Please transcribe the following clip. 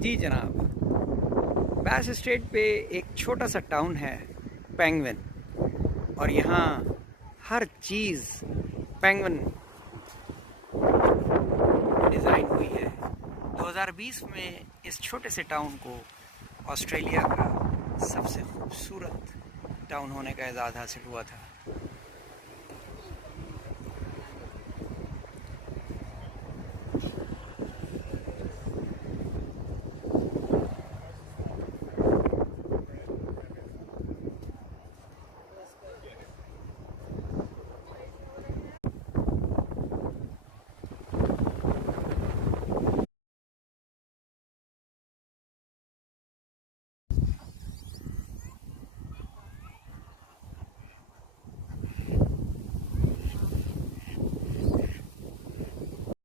जी जनाब, बैस स्ट्रेट पे एक छोटा सा टाउन है पेंगुइन, और यहाँ हर चीज़ पेंगुइन डिज़ाइन हुई है। 2020 में इस छोटे से टाउन को ऑस्ट्रेलिया का सबसे खूबसूरत टाउन होने का एजाज़ हासिल हुआ था।